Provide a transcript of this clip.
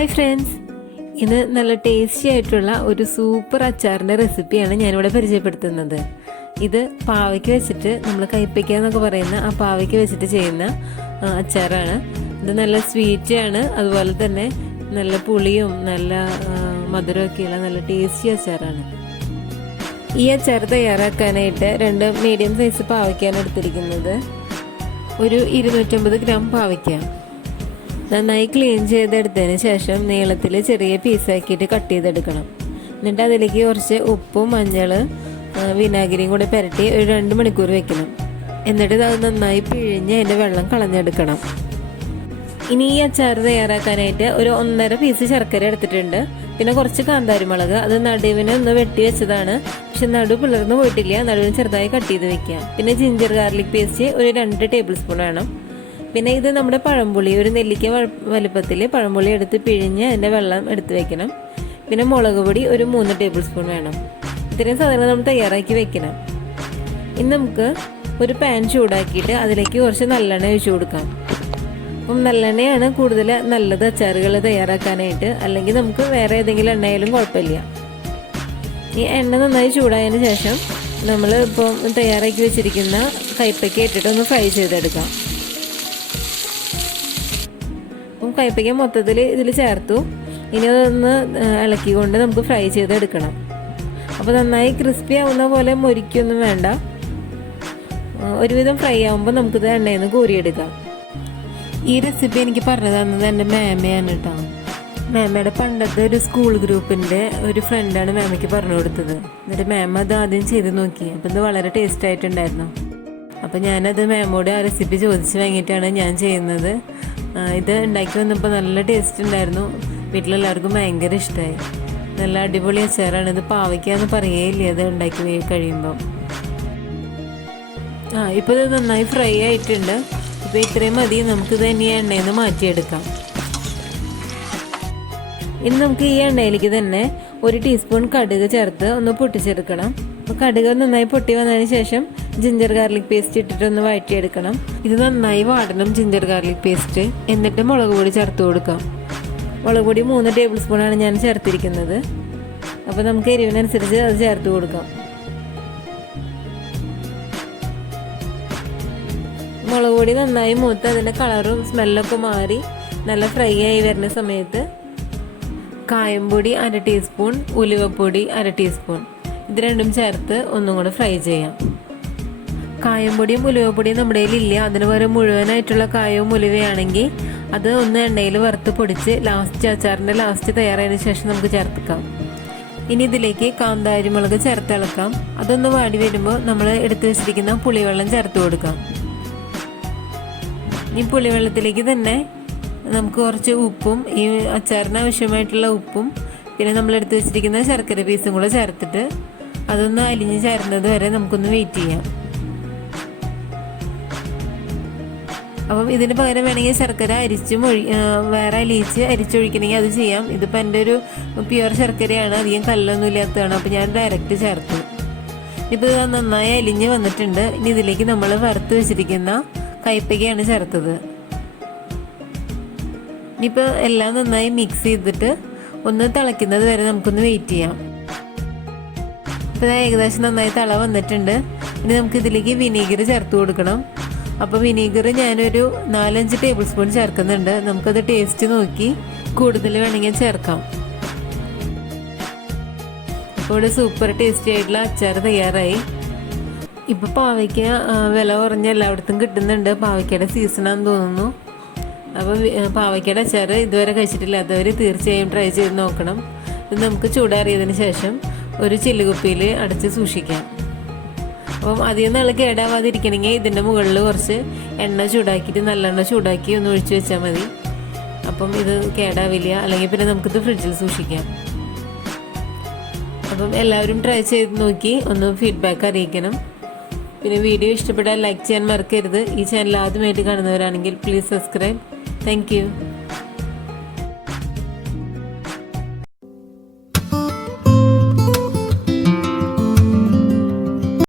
Hi friends, ഇന്ന് നല്ല tasty ആയിട്ടുള്ള ഒരു സൂപ്പർ അച്ചാറിൻ്റെ റെസിപ്പിയാണ് ഞാനിവിടെ പരിചയപ്പെടുത്തുന്നത്. ഇത് പാവയ്ക്ക് വെച്ചിട്ട് നമ്മൾ കൈപ്പയ്ക്ക എന്നൊക്കെ പറയുന്ന ആ പാവയ്ക്ക് വെച്ചിട്ട് ചെയ്യുന്ന അച്ചാറാണ്. ഇത് നല്ല സ്വീറ്റാണ്, അതുപോലെ തന്നെ നല്ല പുളിയും നല്ല മധുരമൊക്കെയുള്ള നല്ല ടേസ്റ്റി അച്ചാറാണ്. ഈ അച്ചാർ തയ്യാറാക്കാനായിട്ട് 2 മീഡിയം സൈസ് പാവയ്ക്കാണ് എടുത്തിരിക്കുന്നത്. ഒരു 250 ഗ്രാം പാവയ്ക്ക നന്നായി ക്ലീൻ ചെയ്തെടുത്തതിന് ശേഷം നീളത്തിൽ ചെറിയ പീസാക്കിയിട്ട് കട്ട് ചെയ്തെടുക്കണം. എന്നിട്ട് അതിലേക്ക് കുറച്ച് ഉപ്പും മഞ്ഞൾ വിനാഗിരിയും കൂടെ പുരട്ടി ഒരു 2 മണിക്കൂർ വെക്കണം. എന്നിട്ട് അത് നന്നായി പിഴിഞ്ഞ് അതിൻ്റെ വെള്ളം കളഞ്ഞെടുക്കണം. ഇനി ഈ അച്ചാർ തയ്യാറാക്കാനായിട്ട് ഒരു 1.5 പീസ് ശർക്കര എടുത്തിട്ടുണ്ട്. പിന്നെ കുറച്ച് കാന്താരിമുളക്, അത് നടുവിനെ ഒന്ന് വെട്ടി വെച്ചതാണ്, പക്ഷെ നടു പിളർന്നു പോയിട്ടില്ല. നടുവിന് ചെറുതായി കട്ട് ചെയ്ത് വെക്കുക. പിന്നെ ജിഞ്ചർ ഗാർലിക് പേസ്റ്റ് ഒരു 2 ടേബിൾ സ്പൂൺ വേണം. പിന്നെ ഇത് നമ്മുടെ പഴംപുളി, ഒരു നെല്ലിക്ക വലുപ്പത്തിൽ പഴംപുളി എടുത്ത് പിഴിഞ്ഞ് അതിൻ്റെ വെള്ളം എടുത്ത് വെക്കണം. പിന്നെ മുളക് പൊടി ഒരു 3 ടേബിൾ സ്പൂൺ വേണം. ഇത്രയും സാധനങ്ങൾ നമ്മൾ തയ്യാറാക്കി വെക്കണം. ഇനി നമുക്ക് ഒരു പാൻ ചൂടാക്കിയിട്ട് അതിലേക്ക് കുറച്ച് നല്ലെണ്ണ ഒഴിച്ചു കൊടുക്കാം. അപ്പം നല്ലെണ്ണയാണ് കൂടുതൽ നല്ലത് അച്ചാറുകൾ തയ്യാറാക്കാനായിട്ട്, അല്ലെങ്കിൽ നമുക്ക് വേറെ ഏതെങ്കിലും എണ്ണയായാലും കുഴപ്പമില്ല. ഈ എണ്ണ നന്നായി ചൂടായതിന് ശേഷം നമ്മൾ ഇപ്പം തയ്യാറാക്കി വെച്ചിരിക്കുന്ന കൈപ്പയ്ക്ക ഇട്ടിട്ട് ഒന്ന് ഫ്രൈ ചെയ്തെടുക്കാം. അപ്പം കൈപ്പയ്ക്ക മൊത്തത്തിൽ ഇതിൽ ചേർത്തു. ഇനി അതൊന്ന് ഇളക്കിക്കൊണ്ട് നമുക്ക് ഫ്രൈ ചെയ്തെടുക്കണം. അപ്പോൾ നന്നായി ക്രിസ്പി ആവുന്ന പോലെ മൊരിക്കൊന്നും വേണ്ട. ഒരുവിധം ഫ്രൈ ആകുമ്പോൾ നമുക്കിത് എണ്ണയിൽ നിന്ന് കോരിയെടുക്കാം. ഈ റെസിപ്പി എനിക്ക് പറഞ്ഞു തന്നത് എൻ്റെ മേമയാണ് കേട്ടോ. മേമയുടെ പണ്ടത്തെ ഒരു സ്കൂൾ ഗ്രൂപ്പിൻ്റെ ഒരു ഫ്രണ്ടാണ് മേമയ്ക്ക് പറഞ്ഞു കൊടുത്തത്. എന്നിട്ട് മേമ അത് ആദ്യം ചെയ്ത് നോക്കി. അപ്പം ഇത് വളരെ ടേസ്റ്റ് ആയിട്ടുണ്ടായിരുന്നു. അപ്പം ഞാനത് മേമോട് ആ റെസിപ്പി ചോദിച്ച് വാങ്ങിയിട്ടാണ് ഞാൻ ചെയ്യുന്നത്. ഇത് ഉണ്ടാക്കി വന്നപ്പോൾ നല്ല ടേസ്റ്റ് ഉണ്ടായിരുന്നു. വീട്ടിലെല്ലാവർക്കും ഭയങ്കര ഇഷ്ടമായി. നല്ല അടിപൊളി അച്ചാറാണ്. ഇത് പാവയ്ക്കാന്ന് പറയേയില്ല അത് ഉണ്ടാക്കി കഴിയുമ്പം. ഇപ്പോൾ ഇത് നന്നായി ഫ്രൈ ആയിട്ടുണ്ട്. ഇപ്പോൾ ഇത്രയും മതി. നമുക്കിത് ഇനി എണ്ണയിൽ നിന്ന് മാറ്റിയെടുക്കാം. ഇനി നമുക്ക് ഈ എണ്ണയിലേക്ക് തന്നെ 1 ടീസ്പൂൺ കടുക് ചേർത്ത് ഒന്ന് പൊട്ടിച്ചെടുക്കണം. അപ്പോൾ കടുക് നന്നായി പൊട്ടി വന്നതിന് ശേഷം ജിഞ്ചർ ഗാർലിക് പേസ്റ്റ് ഇട്ടിട്ട് ഒന്ന് വഴറ്റിയെടുക്കണം. ഇത് നന്നായി വാടണം ജിഞ്ചർ ഗാർലിക് പേസ്റ്റ്. എന്നിട്ട് മുളക് പൊടി ചേർത്ത് കൊടുക്കാം. മുളക് പൊടി 3 ടേബിൾ സ്പൂണാണ് ഞാൻ ചേർത്തിരിക്കുന്നത്. അപ്പോൾ നമുക്ക് എരിവിനനുസരിച്ച് അത് ചേർത്ത് കൊടുക്കാം. മുളക് പൊടി നന്നായി മൂത്ത് അതിൻ്റെ കളറും സ്മെല്ലൊക്കെ മാറി നല്ല ഫ്രൈ ആയി വരുന്ന സമയത്ത് കായംപൊടി 1 ടീസ്പൂൺ, ഉലുവപ്പൊടി 1 ടീസ്പൂൺ, ഇത് രണ്ടും ചേർത്ത് ഒന്നും കൂടെ ഫ്രൈ ചെയ്യാം. കായംപൊടിയും ഉലുവപ്പൊടിയും നമ്മുടെ കയ്യിലില്ല. അതിന് പകരം മുഴുവനായിട്ടുള്ള കായവും ഉലുവയാണെങ്കിൽ അത് ഒന്ന് എണ്ണയിൽ വറുത്ത് പൊടിച്ച് അച്ചാറിൻ്റെ ലാസ്റ്റ് തയ്യാറായതിനു ശേഷം നമുക്ക് ചേർക്കാം. ഇനി ഇതിലേക്ക് കാന്താരിമുളക് ചേർത്തിളക്കാം. അതൊന്ന് വാടി വരുമ്പോൾ നമ്മൾ എടുത്തു വെച്ചിരിക്കുന്ന പുളിവെള്ളം ചേർത്ത് കൊടുക്കാം. ഈ പുളിവെള്ളത്തിലേക്ക് തന്നെ നമുക്ക് കുറച്ച് ഉപ്പും ഈ അച്ചാറിന് ആവശ്യമായിട്ടുള്ള ഉപ്പും പിന്നെ നമ്മൾ എടുത്തു വെച്ചിരിക്കുന്ന ശർക്കര പീസും കൂടെ ചേർത്തിട്ട് അതൊന്ന് അലിഞ്ഞ് ചേരുന്നത് വരെ നമുക്കൊന്ന് വെയിറ്റ് ചെയ്യാം. അപ്പം ഇതിന് പകരം വേണമെങ്കിൽ ശർക്കര വേറെ അലിയിച്ച് അരിച്ചൊഴിക്കണമെങ്കിൽ അത് ചെയ്യാം. ഇതിപ്പോൾ എൻ്റെ ഒരു പ്യുവർ ശർക്കരയാണ്, അധികം കല്ലൊന്നും ഇല്ലാത്തതാണ്. അപ്പോൾ ഞാൻ ഡയറക്റ്റ് ചേർത്തു. ഇപ്പോൾ ഇത് നന്നായി അലിഞ്ഞ് വന്നിട്ടുണ്ട്. ഇനി ഇതിലേക്ക് നമ്മൾ വറുത്ത് വെച്ചിരിക്കുന്ന കൈപ്പയ്ക്കയാണ് ചേർത്തത്. ഇനിയിപ്പോൾ എല്ലാം നന്നായി മിക്സ് ചെയ്തിട്ട് ഒന്ന് തിളയ്ക്കുന്നത് വരെ നമുക്കൊന്ന് വെയിറ്റ് ചെയ്യാം. ഇപ്പോൾ ഏകദേശം നന്നായി തിള വന്നിട്ടുണ്ട്. ഇനി നമുക്ക് ഇതിലേക്ക് വിനീഗർ ചേർത്ത് കൊടുക്കണം. അപ്പോൾ വിനീഗർ ഞാനൊരു 4-5 ടേബിൾ സ്പൂൺ ചേർക്കുന്നുണ്ട്. നമുക്കത് ടേസ്റ്റ് നോക്കി കൂടുതൽ വേണമെങ്കിൽ ചേർക്കാം. അപ്പോൾ ഇവിടെ സൂപ്പർ ടേസ്റ്റി ആയിട്ടുള്ള അച്ചാർ തയ്യാറായി. ഇപ്പോൾ പാവയ്ക്ക വില കുറഞ്ഞ എല്ലായിടത്തും കിട്ടുന്നുണ്ട്. പാവയ്ക്കയുടെ സീസണാണെന്ന് തോന്നുന്നു. അപ്പോൾ പാവയ്ക്കയുടെ അച്ചാർ ഇതുവരെ കഴിച്ചിട്ടില്ലാത്തവർ തീർച്ചയായും ട്രൈ ചെയ്ത് നോക്കണം. ഇത് നമുക്ക് ചൂടാറിയതിന് ശേഷം ഒരു ചില്ലുകുപ്പിയിൽ അടച്ച് സൂക്ഷിക്കാം. അപ്പം അധികം നാൾ കേടാവാതിരിക്കണമെങ്കിൽ ഇതിൻ്റെ മുകളിൽ കുറച്ച് എണ്ണ ചൂടാക്കിയിട്ട് നല്ലെണ്ണ ചൂടാക്കി ഒന്ന് ഒഴിച്ച് വെച്ചാൽ മതി. അപ്പം ഇത് കേടാവില്ല. അല്ലെങ്കിൽ പിന്നെ നമുക്കിത് ഫ്രിഡ്ജിൽ സൂക്ഷിക്കാം. അപ്പം എല്ലാവരും ട്രൈ ചെയ്ത് നോക്കി ഒന്ന് ഫീഡ്ബാക്ക് അറിയിക്കണം. പിന്നെ വീഡിയോ ഇഷ്ടപ്പെട്ടാൽ ലൈക്ക് ചെയ്യാൻ മറക്കരുത്. ഈ ചാനൽ ആദ്യമായിട്ട് കാണുന്നവരാണെങ്കിൽ പ്ലീസ് സബ്സ്ക്രൈബ്. Thank you.